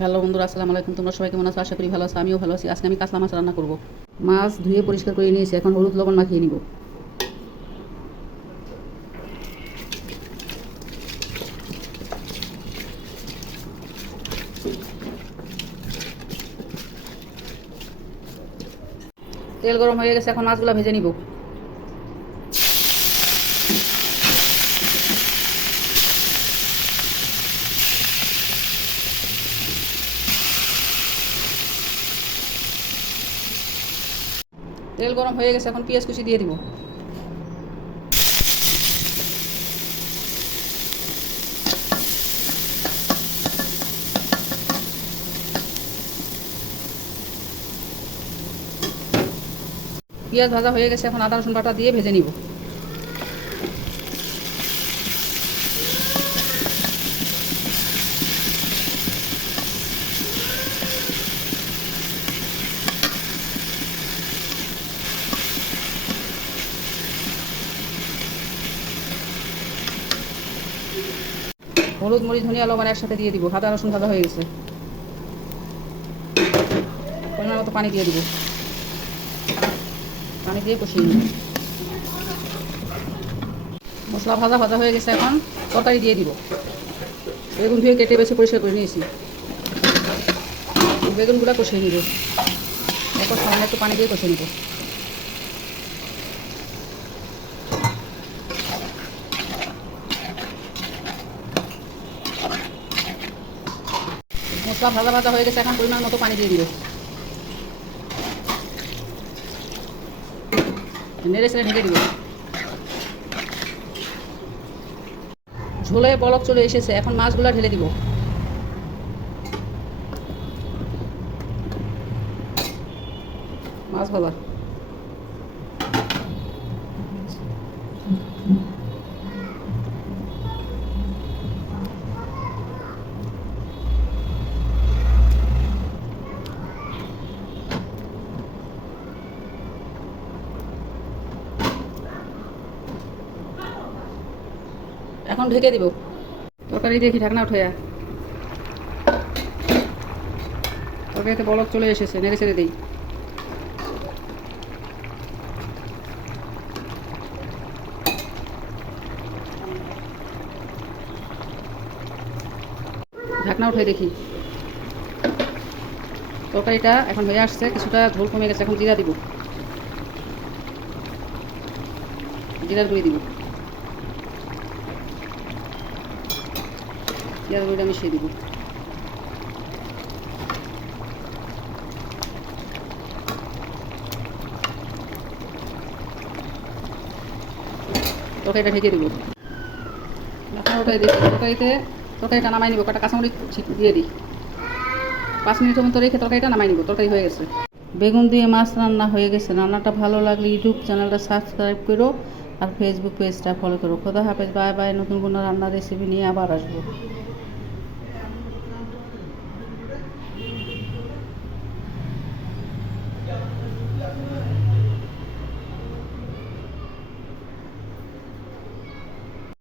Hello বন্ধুরা, আসসালামু আলাইকুম। তোমরা সবাই কেমন আছো? আশা করি ভালো আছো। আমিও ভালো আছি। আজকে আমি কাতলা মাছ রান্না করব। মাছ ধুয়ে পরিষ্কার করে নিয়েছি, এখন হলুদ লবণ মাখিয়ে নিব। তেল গরম হয়ে গেছে, এখন মাছগুলো ভেজে নিব। তেল গরম হয়ে গেছে, এখন পেঁয়াজ কুচি দিয়ে দিব। পেঁয়াজ ভাজা হয়ে গেছে, এখন আদা রসুন বাটা দিয়ে ভেজে নিব। হলুদ, মরিচ, ধনিয়া, লবণ একসাথে দিয়ে দিব। আদা রসুন ভাজা হয়ে গেছে, পরিমাণ মতো পানি দিয়ে দিব। পানি দিয়ে কষিয়ে নিব। মশলা ভাজা ভাজা হয়ে গেছে, এখন তরকারি দিয়ে দিব। বেগুন ধুয়ে কেটে বেছে পরিষ্কার করে নিয়েছি। বেগুনগুলো কষিয়ে নিব। এরপর সামান্য একটু পানি দিয়ে কষিয়ে নিব। মশলা ভাজা ভাজা হয়ে গেছে, এখন পরিমাণ মতো পানি দিয়ে দিব। নেড়ে চেড়ে ঢেকে দিব। ঝোলে বলক চলে এসেছে, এখন মাছগুলো ঢেলে দিব। মাছ ভাজা এখন ঢেকে দিব। তরকারি দেখি ঢাকনা উঠাইয়া। তরকারিতে বলক চলে এসেছে, নেড়ে ছেড়ে দিই। ঢাকনা উঠাই দেখি। তরকারিটা এখন হয়ে আসছে, কিছুটা ঝোল কমে গেছে। এখন জিরা দিব। জিরার গুঁড়ি দিব। জিরার গুঁড়িটা মিশিয়ে দিব। তরকারিটা ঢেকে দিব। ঢাকনা উঠাই দিই। তরকারিটা নামাই নিব। কটা কাঁচামরিচ দিয়ে দিই। 5 মিনিটের মতো রেখে তরকারিটা নামাই নিব। তরকারি হয়ে গেছে। বেগুন দিয়ে মাছ রান্না হয়ে গেছে। রান্নাটা ভালো লাগলে ইউটিউব চ্যানেলটা সাবস্ক্রাইব করো আর ফেসবুক পেজটা ফলো করো। খোদা হাফেজ, বাই বাই। নতুন কোনো রান্নার রেসিপি নিয়ে আবার আসবো।